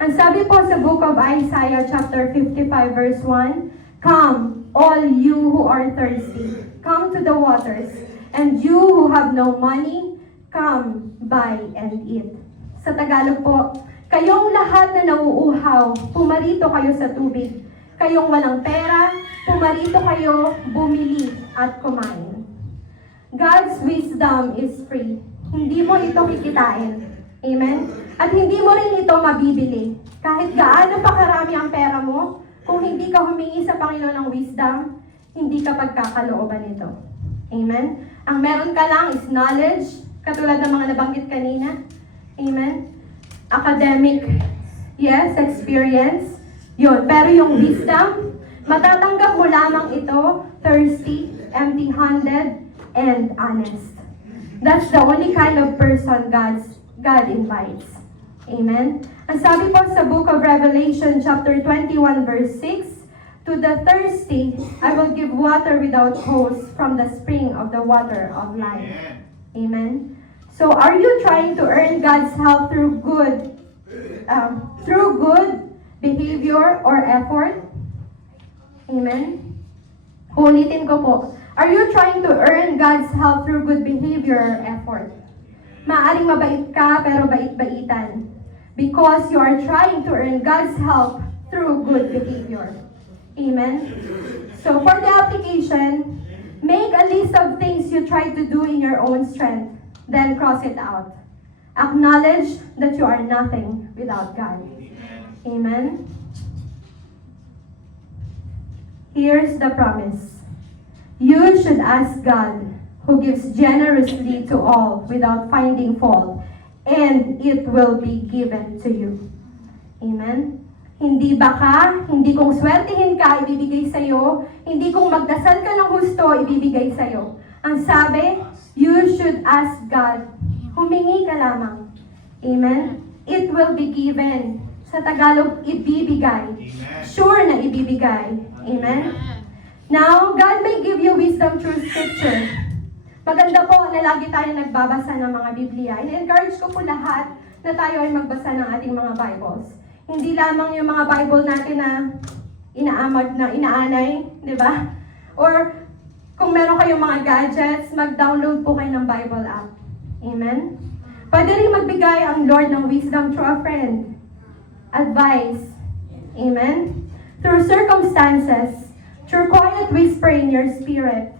Ang sabi po sa book of Isaiah chapter 55 verse 1, "Come, all you who are thirsty, come to the waters, and you who have no money, come, buy and eat." Sa Tagalog po, kayong lahat na nauuhaw, pumarito kayo sa tubig. Kayong walang pera, pumarito kayo, bumili at kumain. God's wisdom is free. Hindi mo ito kikitain. Amen? At hindi mo rin ito mabibili. Kahit gaano pa karami ang pera mo, kung hindi ka humingi sa Panginoon ng wisdom, hindi ka pagkakalooban nito. Amen? Ang meron ka lang is knowledge, katulad ng mga nabanggit kanina. Amen? Academic, yes, experience. Yun. Pero yung wisdom, matatanggap mo lamang ito, thirsty, empty-handed, and honest. That's the only kind of person God invites. Amen? Ang sabi po sa book of Revelation, chapter 21, verse 6, "To the thirsty, I will give water without hose from the spring of the water of life." Amen? So, are you trying to earn God's help through good behavior or effort? Amen? Ulitin ko po. Are you trying to earn God's help through good behavior or effort? Maaring mabait ka pero bait-baitan. Because you are trying to earn God's help through good behavior. Amen? So for the application, make a list of things you try to do in your own strength. Then cross it out. Acknowledge that you are nothing without God. Amen? Here's the promise. You should ask God, who gives generously to all without finding fault, and it will be given to you. Amen? Hindi baka, hindi kung swertihin ka, ibibigay sa'yo. Hindi kung magdasal ka ng husto, ibibigay sa'yo. Ang sabi, you should ask God. Humingi ka lamang. Amen? It will be given. Sa Tagalog, ibibigay. Sure na ibibigay. Amen? Now, God may give you wisdom through Scripture. Maganda po na lagi tayo nagbabasa ng mga Biblia. I-encourage ko po lahat na tayo ay magbasa ng ating mga Bibles. Hindi lamang yung mga Bible natin na inaanay, di ba? Or kung meron kayong mga gadgets, mag-download po kayo ng Bible app. Amen? Pwede rin magbigay ang Lord ng wisdom through a friend. Advice. Amen? Through circumstances, through quiet whisper in your spirit,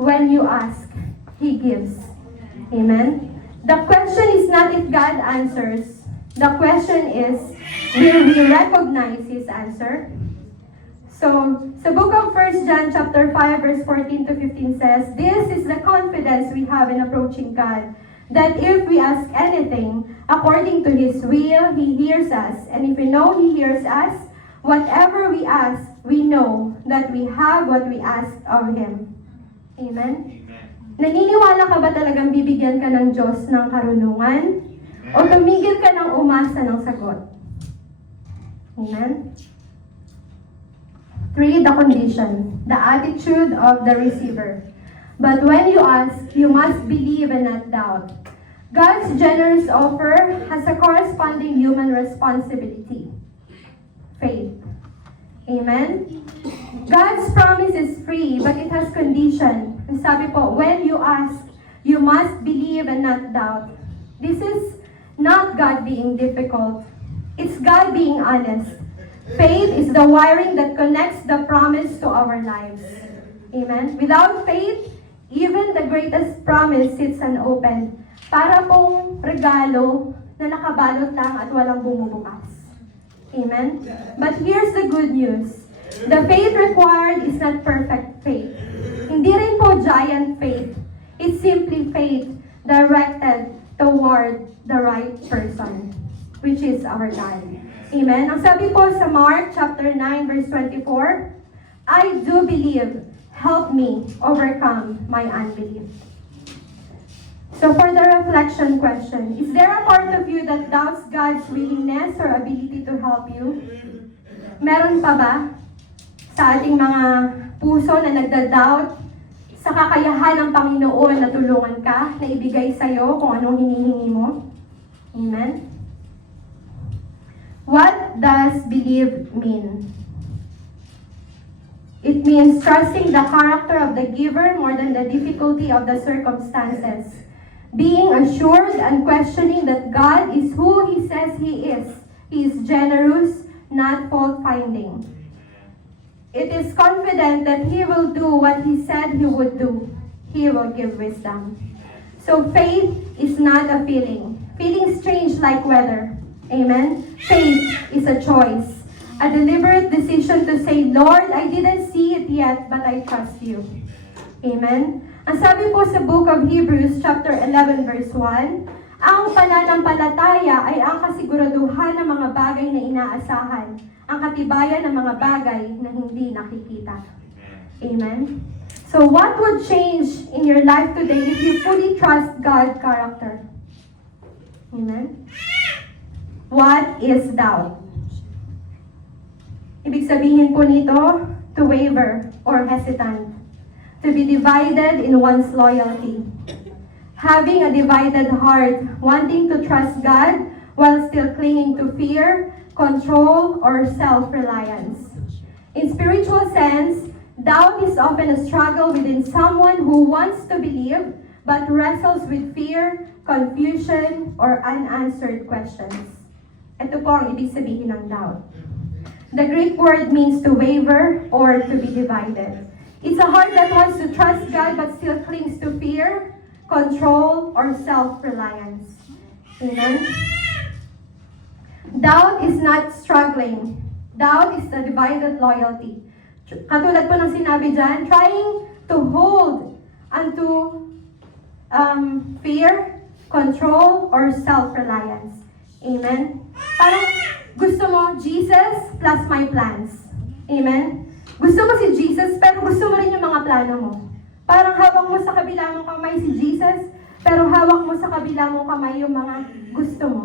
when you ask, He gives. Amen? The question is not if God answers. The question is, will we recognize His answer? So, sa book of 1 John chapter 5 verse 14 to 15 says, "This is the confidence we have in approaching God, that if we ask anything according to His will, He hears us. And if we know He hears us, whatever we ask, we know that we have what we ask of Him." Amen? Naniniwala ka ba talagang bibigyan ka ng Diyos ng karunungan? O tumigil ka ng umasa ng sagot? Amen? 3. The condition. The attitude of the receiver. But when you ask, you must believe and not doubt. God's generous offer has a corresponding human responsibility. Faith. Amen? God's promise is free, but it has condition. Ang sabi po, when you ask, you must believe and not doubt. This is not God being difficult. It's God being honest. Faith is the wiring that connects the promise to our lives. Amen? Without faith, even the greatest promise sits unopened. Para pong regalo na nakabalot lang at walang bumubukas. Amen? But here's the good news. The faith required is not perfect faith. Hindi rin po giant faith. It's simply faith directed toward the right person, which is our God. Amen? Ang sabi po sa Mark chapter 9 verse 24, "I do believe, help me overcome my unbelief." So for the reflection question, is there a part of you that doubts God's willingness or ability to help you? Meron pa ba? sa ating mga puso na nagda-doubt sa kakayahan ng Panginoon na tulungan ka, na ibigay sa'yo kung anong hinihingi mo. Amen? What does believe mean? It means trusting the character of the giver more than the difficulty of the circumstances. Being assured and questioning that God is who He says He is. He is generous, not fault-finding. It is confident that He will do what He said He would do. He will give wisdom. So faith is not a feeling. Feelings change like weather. Amen? Faith is a choice. A deliberate decision to say, Lord, I didn't see it yet, but I trust you. Amen? Ang sabi po sa book of Hebrews, chapter 11, verse 1, ang pananampalataya ay ang kasiguraduhan ng mga bagay na inaasahan, ang katibayan ng mga bagay na hindi nakikita. Amen? So what would change in your life today if you fully trust God's character? Amen? What is doubt? Ibig sabihin po nito, to waver or hesitant. To be divided in one's loyalty. Having a divided heart, wanting to trust God while still clinging to fear, control, or self-reliance. In spiritual sense, doubt is often a struggle within someone who wants to believe but wrestles with fear, confusion, or unanswered questions. Ito po ang ibig sabihin ng doubt. The Greek word means to waver or to be divided. It's a heart that wants to trust God but still clings to fear, control, or self-reliance. Amen? Doubt is not struggling. Doubt is a divided loyalty. Katulad po ng sinabi dyan, trying to hold onto fear, control, or self-reliance. Amen? Parang gusto mo Jesus plus my plans. Amen? Gusto mo si Jesus, pero gusto mo rin yung mga plano mo. Parang hawak mo sa kabila mong kamay si Jesus, pero hawak mo sa kabila mong kamay yung mga gusto mo.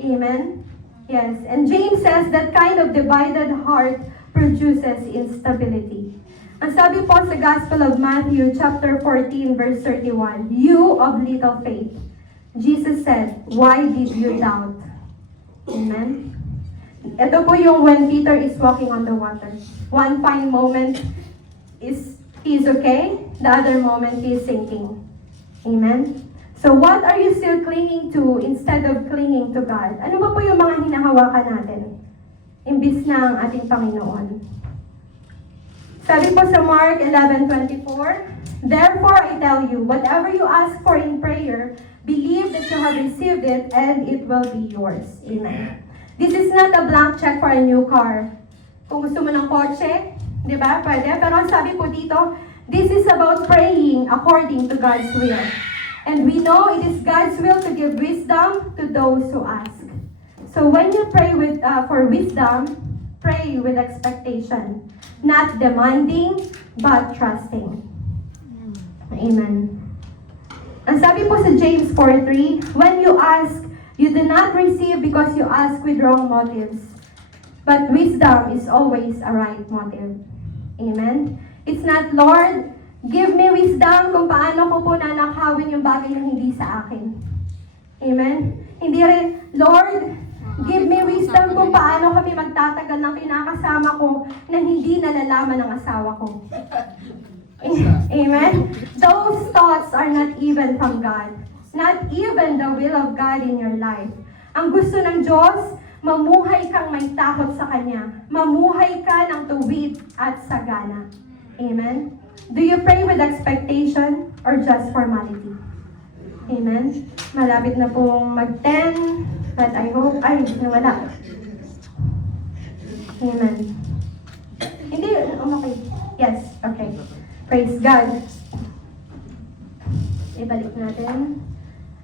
Amen? Yes. And James says that kind of divided heart produces instability. Ang sabi po sa Gospel of Matthew, chapter 14, verse 31, You of little faith. Jesus said, Why did you doubt? Amen? Ito po yung when Peter is walking on the water. One fine moment he's okay, the other moment he's sinking. Amen? So what are you still clinging to instead of clinging to God? Ano ba po yung mga hinahawakan natin? Imbis na ang ating Panginoon. Sabi po sa Mark 11:24, Therefore I tell you, whatever you ask for in prayer, believe that you have received it and it will be yours. Amen. This is not a blank check for a new car. Kung gusto mo ng kotse, di ba? Pwede. Pero ang sabi po dito, this is about praying according to God's will. And we know it is God's will to give wisdom to those who ask. So when you pray for wisdom, pray with expectation. Not demanding, but trusting. Amen. Ang sabi po sa James 4:3, when you ask, you do not receive because you ask with wrong motives. But wisdom is always a right motive. Amen? It's not, Lord, give me wisdom kung paano ko po nanakawin yung bagay na hindi sa akin. Amen? Hindi rin, Lord, give me wisdom kung paano kami magtatagal ng kinakasama ko na hindi nalalaman ng asawa ko. Amen? Those thoughts are not even from God. Not even the will of God in your life. Ang gusto ng Diyos, mamuhay kang may takot sa Kanya. Mamuhay ka ng tuwid at sagana. Amen? Do you pray with expectation or just formality? Amen? Malapit na pong mag-10, but I hope, nawala. Amen. Hindi, okay. Yes, okay. Praise God. Ibalik natin.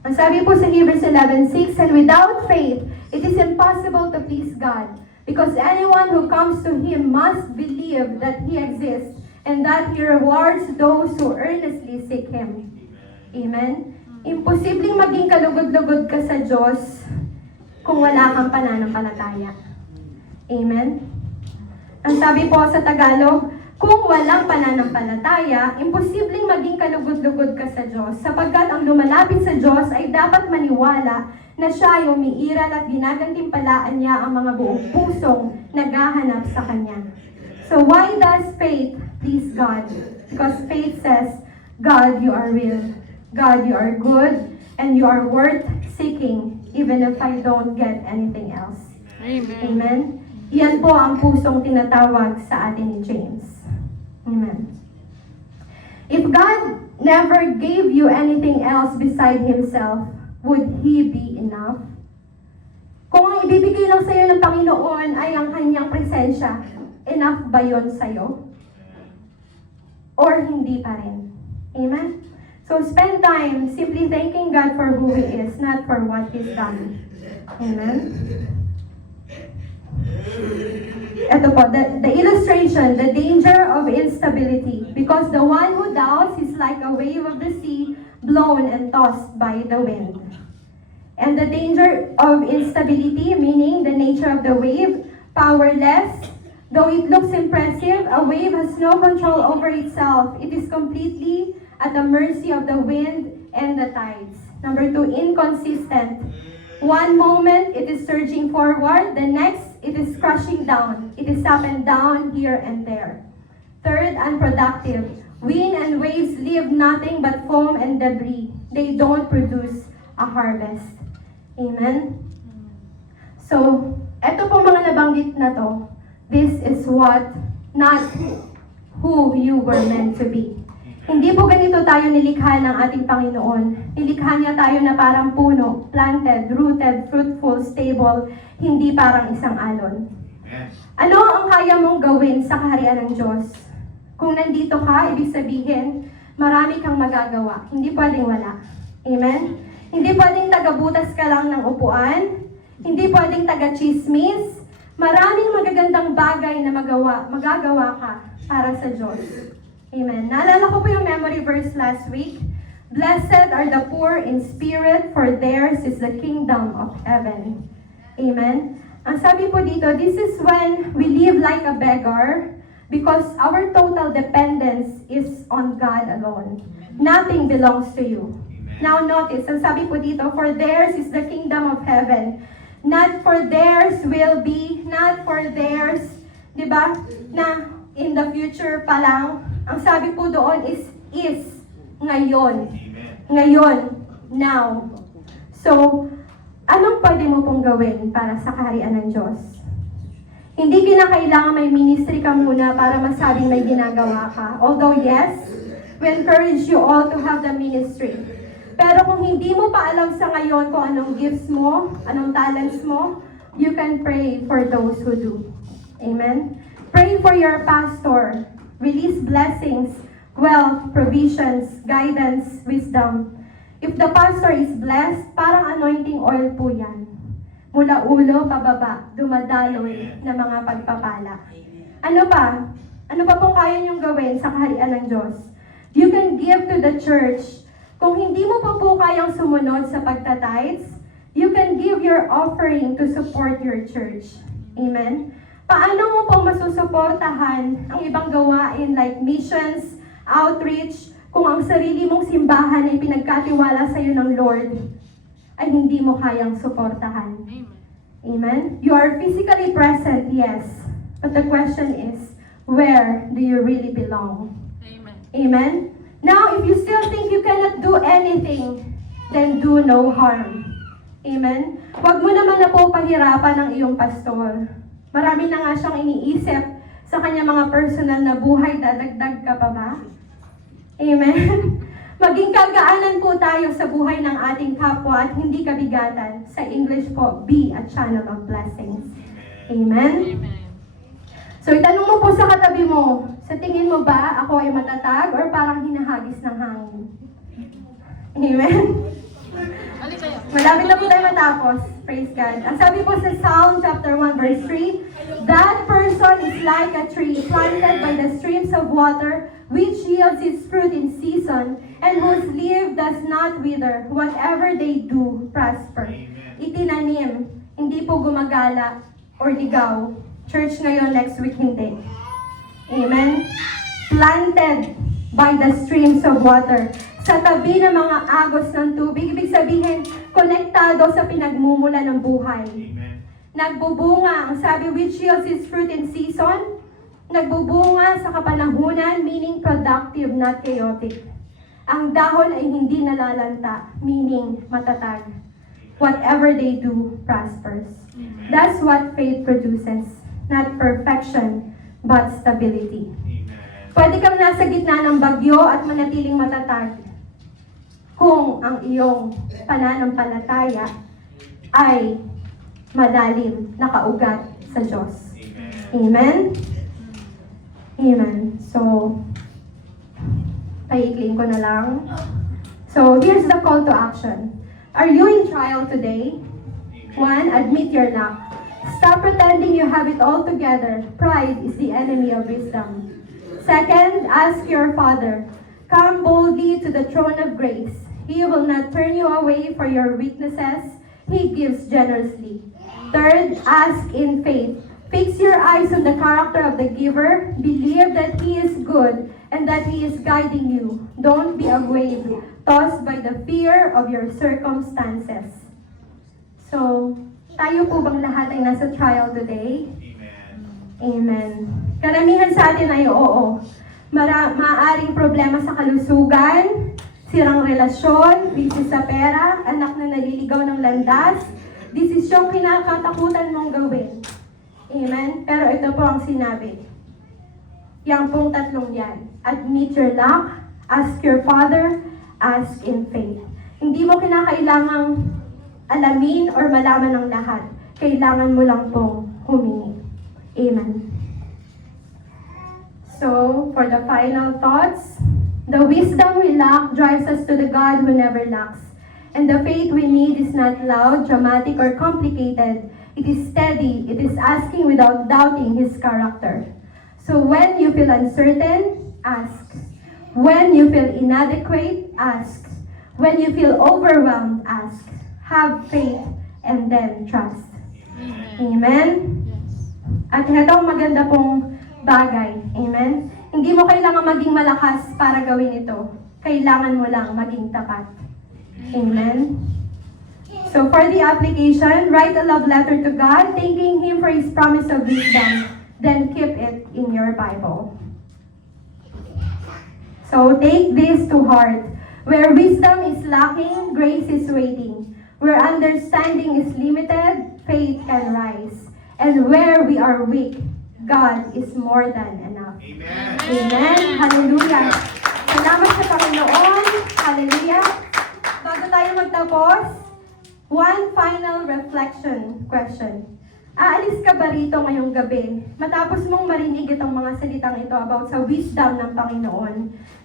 Ang sabi po sa Hebrews 11:6, And without faith, it is impossible to please God, because anyone who comes to Him must believe that He exists, and that He rewards those who earnestly seek Him. Amen? Imposibleng maging kalugod-lugod ka sa Diyos kung wala kang pananampalataya. Amen? Ang sabi po sa Tagalog, kung walang pananampalataya, imposibleng maging kalugod-lugod ka sa Diyos, sapagkat ang lumalapit sa Diyos ay dapat maniwala na siya ay umiiral at ginagantimpalaan niya ang mga buong pusong naghahanap sa Kanya. So why does faith please God? Because faith says, God, you are real. God, you are good, and you are worth seeking, even if I don't get anything else. Amen. Amen? Yan po ang pusong tinatawag sa atin ni James. Amen. If God never gave you anything else beside Himself, would He be enough? Kung ang ibibigay lang sa'yo ng Panginoon ay ang Kanyang presensya, enough ba yun sa'yo? Or hindi pa rin? Amen? So spend time simply thanking God for who He is, not for what He's done. Amen? Ito po, the illustration, the danger of instability. Because the one who doubts is like a wave of the sea blown and tossed by the wind. And the danger of instability, meaning the nature of the wave, powerless. Though it looks impressive, a wave has no control over itself. It is completely at the mercy of the wind and the tides. Number 2, inconsistent. One moment, it is surging forward. The next, it is crashing down. It is up and down here and there. Third, unproductive. Wind and waves leave nothing but foam and debris. They don't produce a harvest. Amen? So, eto po mga nabanggit na to. This is what, not who you were meant to be. Hindi po ganito tayo nilikha ng ating Panginoon. Nilikha niya tayo na parang puno, planted, rooted, fruitful, stable, hindi parang isang alon. Ano ang kaya mong gawin sa kaharian ng Diyos? Kung nandito ka, ibig sabihin, marami kang magagawa. Hindi pwedeng wala. Amen? Hindi pwedeng tagabutas ka lang ng upuan. Hindi pwedeng taga-chismis. Maraming magagandang bagay na magagawa ka para sa Diyos. Amen. Naalala ko po yung memory verse last week. Blessed are the poor in spirit, for theirs is the kingdom of heaven. Amen. Ang sabi po dito, this is when we live like a beggar because our total dependence is on God alone. Nothing belongs to you. Now notice, ang sabi po dito, for theirs is the kingdom of heaven. Not for theirs will be, not for theirs, di ba? Na in the future pa lang, ang sabi po doon is, ngayon. Ngayon, now. So, anong pwede mo pong gawin para sa kaharian ng Diyos? Hindi kinakailangan may ministry ka muna para masabing may ginagawa ka. Although yes, we encourage you all to have the ministry. Pero kung hindi mo pa alam sa ngayon kung anong gifts mo, anong talents mo, you can pray for those who do. Amen? Pray for your pastor. Release blessings, wealth, provisions, guidance, wisdom. If the pastor is blessed, parang anointing oil po yan. Mula ulo, pababa, dumadaloy na mga pagpapala. Ano pa? Ano pa pong kaya niyong gawin sa kaharian ng Diyos? You can give to the church. Kung hindi mo pa po kayang sumunod sa pagtitithes, you can give your offering to support your church. Amen? Paano mo po masusuportahan ang ibang gawain like missions, outreach, kung ang sarili mong simbahan ay pinagkatiwala sa iyo ng Lord, ay hindi mo kayang suportahan? Amen? You are physically present, yes. But the question is, where do you really belong? Amen. Amen? Now, if you still think you cannot do anything, then do no harm. Amen? Huwag mo naman na po pahirapan ng iyong pastor. Marami na nga siyang iniisip sa kanya mga personal na buhay, dadagdag ka pa ba? Amen? Maging kagaanan po tayo sa buhay ng ating kapwa at hindi kabigatan. Sa English po, be a channel of blessings. Amen? Amen. So itanong mo po sa katabi mo, sa tingin mo ba ako ay matatag or parang hinahagis ng hangin? Amen? Alin kayo? Malapit na po tayo matapos. Praise God. Ang sabi po sa Psalm chapter 1 verse 3, that person is like a tree planted by the streams of water, which yields its fruit in season, and whose leaf does not wither. Whatever they do, prosper. Itinanim, hindi po gumagala or ligaw. Church ngayon, next week hindi. Amen? Planted by the streams of water. Sa tabi ng mga agos ng tubig, ibig sabihin, konektado sa pinagmumula ng buhay. Amen. Nagbubunga, ang sabi, which yields its fruit in season. Nagbubunga sa kapanahunan, meaning productive, not chaotic. Ang dahon ay hindi nalalanta, meaning matatag. Whatever they do prospers. That's what faith produces. Not perfection, but stability. Amen. Pwede kang nasa gitna ng bagyo at manatiling matatag kung ang iyong pananampalataya ay madalim, nakaugat sa Diyos. Amen. Amen? Amen. So, paikling ko na lang. So, here's the call to action. Are you in trial today? One, admit your lack. Stop pretending you have it all together. Pride is the enemy of wisdom. Second, ask your Father. Come boldly to the throne of grace. He will not turn you away for your weaknesses. He gives generously. Third, ask in faith. Fix your eyes on the character of the giver. Believe that He is good and that He is guiding you. Don't be a wave tossed by the fear of your circumstances. So, tayo po bang lahat ay nasa trial today? Amen. Amen. Karamihan sa atin ay oo. Maaring problema sa kalusugan, sirang relasyon, busy sa pera, anak na naliligaw ng landas, desisyong kinakatakutan mong gawin. Amen? Pero ito po ang sinabi. Yang pong tatlong yan. Admit your lack, ask your Father, ask in faith. Hindi mo kinakailangang alamin or malaman ng lahat. Kailangan mo lang pong humingi. Amen. So, for the final thoughts, the wisdom we lack drives us to the God who never lacks. And the faith we need is not loud, dramatic, or complicated. It is steady. It is asking without doubting His character. So when you feel uncertain, ask. When you feel inadequate, ask. When you feel overwhelmed, ask. Have faith and then trust. Amen? Yes. At ito ang maganda pong bagay. Amen? Hindi mo kailangan maging malakas para gawin ito. Kailangan mo lang maging tapat. Amen? So for the application, write a love letter to God, thanking Him for His promise of wisdom. Then keep it in your Bible. So take this to heart. Where wisdom is lacking, grace is waiting. Where understanding is limited, faith can rise. And where we are weak, God is more than enough. Amen. Amen. Hallelujah. Salamat sa Panginoon. Hallelujah. Bago tayo magtapos, one final reflection question. Aalis ka ba rito ngayong gabi? Matapos mong marinig itong mga salitang ito about sa wisdom ng Panginoon,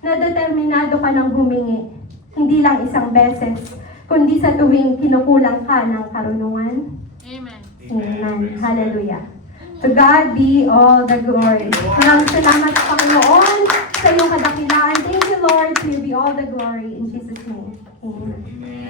na determinado ka ng humingi, hindi lang isang beses, kundi sa tuwing kinukulang ka ng karunungan? Amen. Amen. Hallelujah. To God be all the glory. Maraming salamat sa Panginoon sa iyong kadakilaan. Thank you, Lord. To you be all the glory. In Jesus' name. Amen. Amen.